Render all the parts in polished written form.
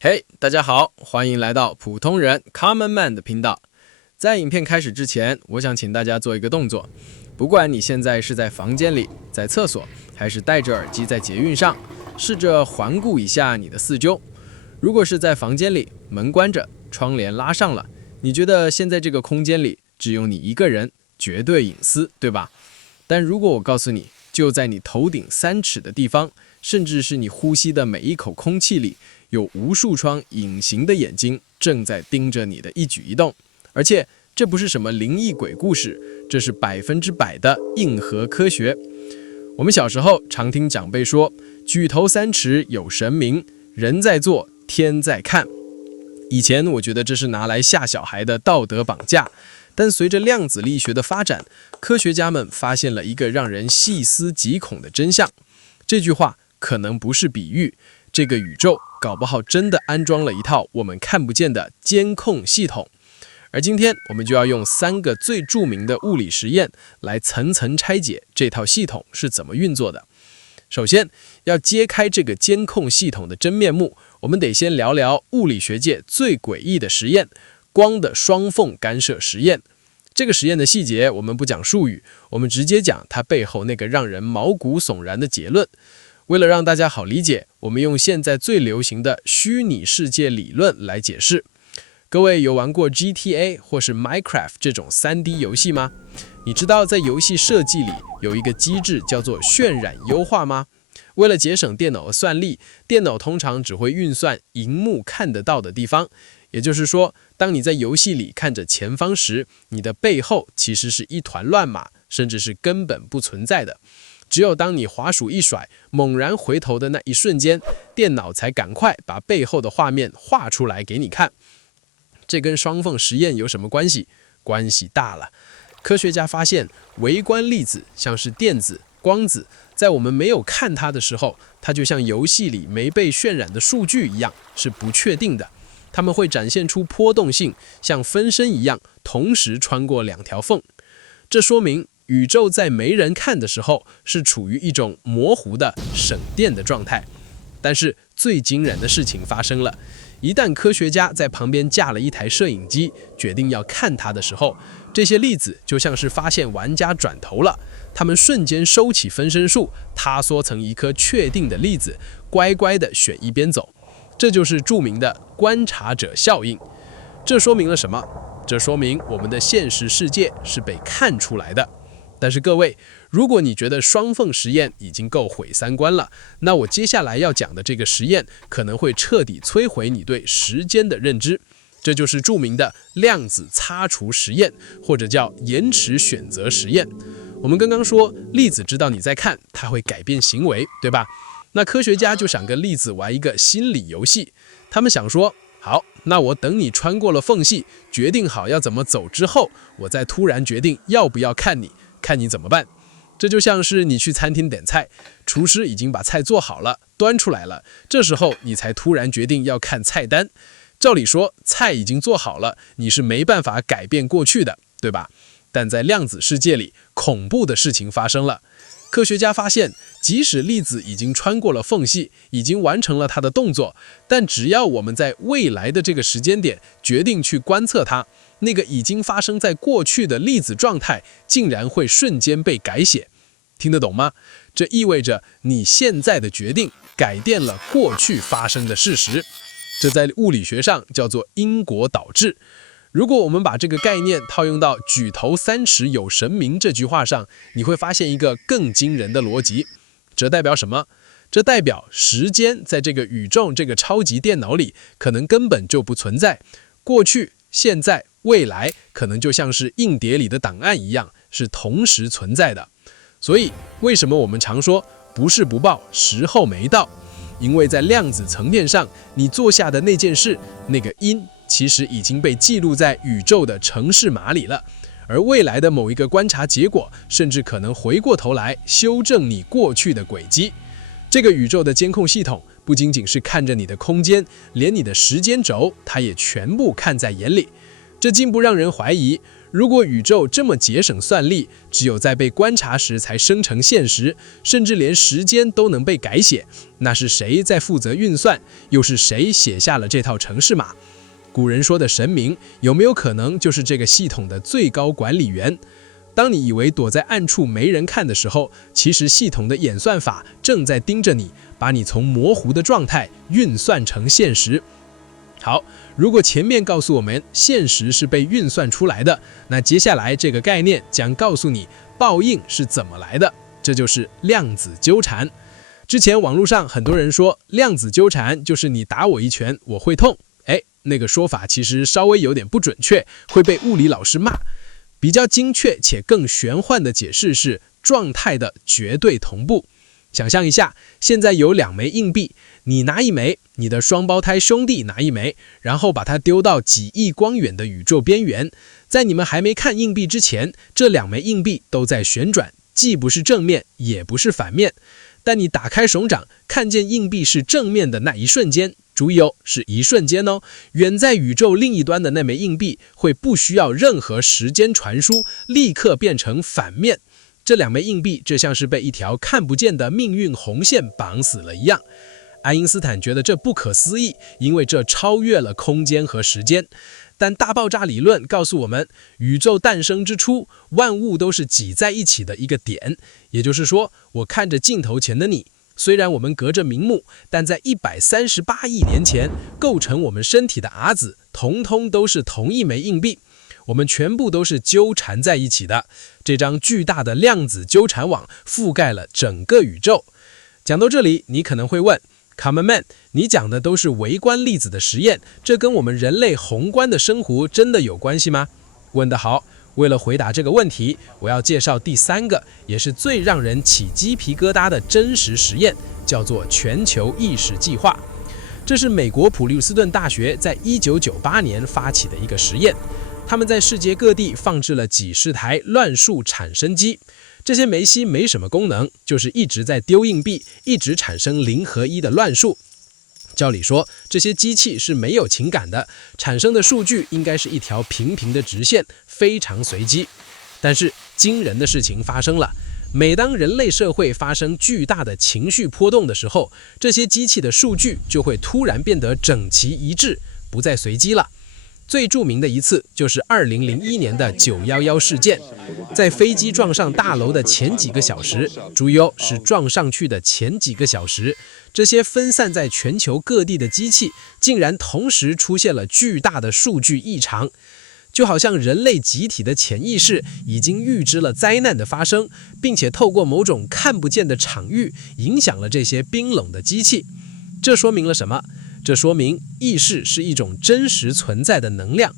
嘿，大家好，欢迎来到普通人 Common Man 的频道。在影片开始之前，我想请大家做一个动作，不管你现在是在房间里、在厕所，还是戴着耳机在捷运上，试着环顾一下你的四周。如果是在房间里，门关着，窗帘拉上了，你觉得现在这个空间里只有你一个人，绝对隐私，对吧？但如果我告诉你，就在你头顶3尺的地方，甚至是你呼吸的每一口空气里，有无数双隐形的眼睛正在盯着你的一举一动，而且这不是什么灵异鬼故事，这是100%的硬核科学。我们小时候常听长辈说，举头3尺有神明，人在做，天在看。以前我觉得这是拿来吓小孩的道德绑架，但随着量子力学的发展，科学家们发现了一个让人细思极恐的真相。这句话可能不是比喻，这个宇宙搞不好真的安装了一套我们看不见的监控系统。而今天我们就要用3个最著名的物理实验来层层拆解这套系统是怎么运作的。首先，要揭开这个监控系统的真面目，我们得先聊聊物理学界最诡异的实验——光的双缝干涉实验。这个实验的细节我们不讲术语，我们直接讲它背后那个让人毛骨悚然的结论。为了让大家好理解，我们用现在最流行的虚拟世界理论来解释。各位有玩过 GTA 或是 Minecraft 这种 3D 游戏吗？你知道在游戏设计里有一个机制叫做渲染优化吗？为了节省电脑的算力，电脑通常只会运算荧幕看得到的地方。也就是说，当你在游戏里看着前方时，你的背后其实是一团乱码，甚至是根本不存在的。只有当你滑鼠一甩，猛然回头的那一瞬间，电脑才赶快把背后的画面画出来给你看。这跟双缝实验有什么关系？关系大了。科学家发现，微观粒子像是电子、光子，在我们没有看它的时候，它就像游戏里没被渲染的数据一样，是不确定的。它们会展现出波动性，像分身一样，同时穿过2条缝。这说明宇宙在没人看的时候，是处于一种模糊的省电的状态。但是最惊人的事情发生了，一旦科学家在旁边架了一台摄影机，决定要看它的时候，这些粒子就像是发现玩家转头了，它们瞬间收起分身术，塌缩成一颗确定的粒子，乖乖地选一边走。这就是著名的观察者效应。这说明了什么？这说明我们的现实世界是被看出来的。但是各位，如果你觉得双缝实验已经够毁3观了，那我接下来要讲的这个实验可能会彻底摧毁你对时间的认知。这就是著名的量子擦除实验，或者叫延迟选择实验。我们刚刚说，粒子知道你在看，它会改变行为，对吧？那科学家就想跟粒子玩一个心理游戏。他们想说，好，那我等你穿过了缝隙，决定好要怎么走之后，我再突然决定要不要看你怎么办。这就像是你去餐厅点菜，厨师已经把菜做好了，端出来了，这时候你才突然决定要看菜单。照理说，菜已经做好了，你是没办法改变过去的，对吧？但在量子世界里，恐怖的事情发生了。科学家发现，即使粒子已经穿过了缝隙，已经完成了它的动作，但只要我们在未来的这个时间点决定去观测它，那个已经发生在过去的粒子状态竟然会瞬间被改写。听得懂吗？这意味着你现在的决定改变了过去发生的事实。这在物理学上叫做因果导致。如果我们把这个概念套用到举头3尺有神明这句话上，你会发现一个更惊人的逻辑。这代表什么？这代表时间在这个宇宙这个超级电脑里可能根本就不存在，过去、现在、未来可能就像是硬碟里的档案一样，是同时存在的。所以为什么我们常说不是不报，时候没到？因为在量子层面上，你做下的那件事，那个因其实已经被记录在宇宙的程式码里了，而未来的某一个观察结果，甚至可能回过头来修正你过去的轨迹。这个宇宙的监控系统不仅仅是看着你的空间，连你的时间轴，它也全部看在眼里。这进不让人怀疑，如果宇宙这么节省算力，只有在被观察时才生成现实，甚至连时间都能被改写，那是谁在负责运算？又是谁写下了这套程式码？古人说的神明，有没有可能就是这个系统的最高管理员？当你以为躲在暗处没人看的时候，其实系统的演算法正在盯着你，把你从模糊的状态运算成现实。好，如果前面告诉我们现实是被运算出来的，那接下来这个概念将告诉你报应是怎么来的，这就是量子纠缠。之前网络上很多人说量子纠缠就是你打我一拳我会痛，那个说法其实稍微有点不准确，会被物理老师骂。比较精确且更玄幻的解释是状态的绝对同步。想象一下，现在有2枚硬币，你拿一枚，你的双胞胎兄弟拿一枚，然后把它丢到几亿光远的宇宙边缘。在你们还没看硬币之前，这2枚硬币都在旋转，既不是正面，也不是反面。但你打开手掌，看见硬币是正面的那一瞬间，注意哦，是一瞬间哦，远在宇宙另一端的那枚硬币会不需要任何时间传输，立刻变成反面。这2枚硬币就像是被一条看不见的命运红线绑死了一样。爱因斯坦觉得这不可思议，因为这超越了空间和时间。但大爆炸理论告诉我们，宇宙诞生之初，万物都是挤在一起的一个点。也就是说，我看着镜头前的你，虽然我们隔着屏幕，但在138亿年前，构成我们身体的阿子，统统都是同一枚硬币。我们全部都是纠缠在一起的。这张巨大的量子纠缠网覆盖了整个宇宙。讲到这里，你可能会问，Common Man， 你讲的都是微观粒子的实验，这跟我们人类宏观的生活真的有关系吗？问得好。为了回答这个问题，我要介绍第3个，也是最让人起鸡皮疙瘩的真实实验，叫做全球意识计划。这是美国普利斯顿大学在1998年发起的一个实验。他们在世界各地放置了几十台乱数产生机，这些梅西没什么功能，就是一直在丢硬币，一直产生0和1的乱数。照理说，这些机器是没有情感的，产生的数据应该是一条平平的直线，非常随机。但是惊人的事情发生了，每当人类社会发生巨大的情绪波动的时候，这些机器的数据就会突然变得整齐一致，不再随机了。最著名的一次就是2001年的911事件，在飞机撞上大楼的前几个小时，注意哦，是撞上去的前几个小时，这些分散在全球各地的机器竟然同时出现了巨大的数据异常，就好像人类集体的潜意识已经预知了灾难的发生，并且透过某种看不见的场域影响了这些冰冷的机器。这说明了什么？这说明意识是一种真实存在的能量。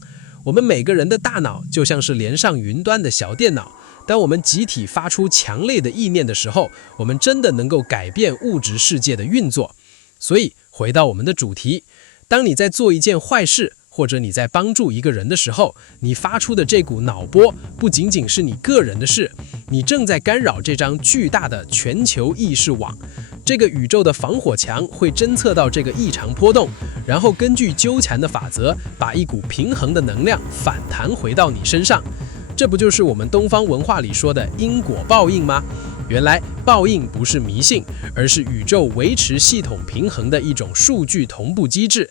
我们每个人的大脑就像是连上云端的小电脑，当我们集体发出强烈的意念的时候，我们真的能够改变物质世界的运作。所以回到我们的主题，当你在做一件坏事，或者你在帮助一个人的时候，你发出的这股脑波不仅仅是你个人的事，你正在干扰这张巨大的全球意识网。这个宇宙的防火墙会侦测到这个异常波动，然后根据纠缠的法则，把一股平衡的能量反弹回到你身上。这不就是我们东方文化里说的因果报应吗？原来报应不是迷信，而是宇宙维持系统平衡的一种数据同步机制。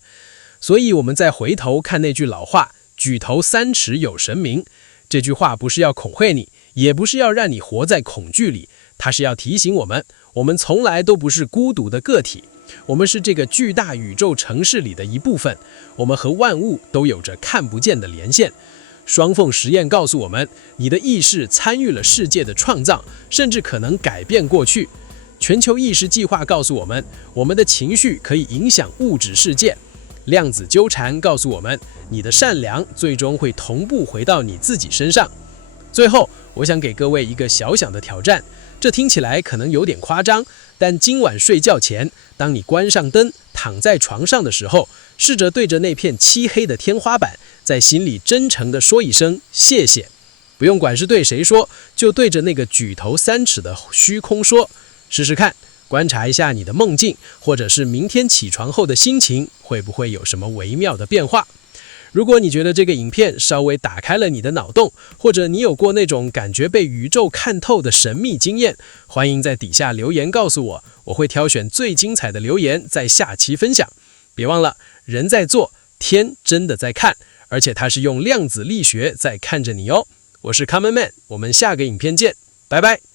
所以我们再回头看那句老话，举头三尺有神明。这句话不是要恐吓你，也不是要让你活在恐惧里，它是要提醒我们从来都不是孤独的个体，我们是这个巨大宇宙城市里的一部分，我们和万物都有着看不见的连线。双缝实验告诉我们，你的意识参与了世界的创造，甚至可能改变过去。全球意识计划告诉我们，我们的情绪可以影响物质世界。量子纠缠告诉我们，你的善良最终会同步回到你自己身上。最后，我想给各位一个小小的挑战，这听起来可能有点夸张，但今晚睡觉前，当你关上灯，躺在床上的时候，试着对着那片漆黑的天花板，在心里真诚地说一声谢谢。不用管是对谁说，就对着那个举头3尺的虚空说。试试看，观察一下你的梦境，或者是明天起床后的心情，会不会有什么微妙的变化？如果你觉得这个影片稍微打开了你的脑洞，或者你有过那种感觉被宇宙看透的神秘经验，欢迎在底下留言告诉我，我会挑选最精彩的留言在下期分享。别忘了，人在做，天真的在看，而且它是用量子力学在看着你哦。我是 Common Man， 我们下个影片见，拜拜。